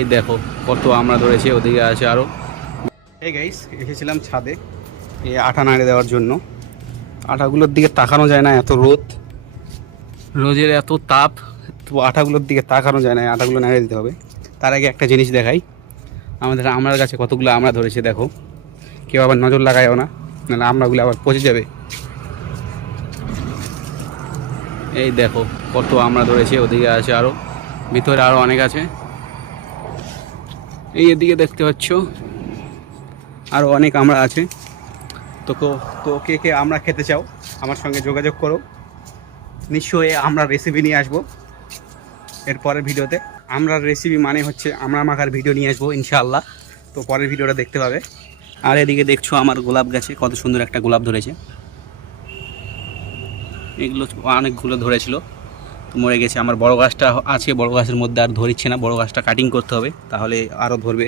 এই দেখো কত আমরা ধরেছি, ওদিকে আছে আরও। এই গাইস, এসেছিলাম ছাদে এই আটা নাড়ে দেওয়ার জন্য। আটাগুলোর দিকে তাকানো যায় না, এত রোদ, রোদের এত তাপ, তো আটাগুলোর দিকে তাকানো যায় না, আটাগুলো নাড়ে দিতে হবে। তার আগে একটা জিনিস দেখাই, আমাদের আমড়ার গাছে কতগুলো আমড়া ধরেছে দেখো। কেউ আবার নজর লাগায়ও না, নাহলে আমড়াগুলো আবার পচে যাবে। এই দেখো কত আমড়া ধরেছে, ওদিকে আছে আরও, ভিতরে আরও অনেক আছে। এই এদিকে দেখতে পাচ্ছ আরও অনেক আমড়া আছে। তো কে কে আমড়া খেতে চাও আমার সঙ্গে যোগাযোগ করো, নিশ্চয়ই আমরা রেসিপি নিয়ে আসবো এর পরের ভিডিওতে। আমরা রেসিপি মানে হচ্ছে আমড়া মাখার ভিডিও নিয়ে আসবো ইনশাআল্লাহ, তো পরের ভিডিওটা দেখতে পাবে। আর এদিকে দেখছো আমার গোলাপ গাছে কত সুন্দর একটা গোলাপ ধরেছে। এগুলো অনেকগুলো ধরেছিল, তো মরে গেছে। আমার বড় গাছটা আছে, বড় গাছের মধ্যে আর ধরিচ্ছে না, বড় গাছটা কাটিং করতে হবে, তাহলে আরও ধরবে।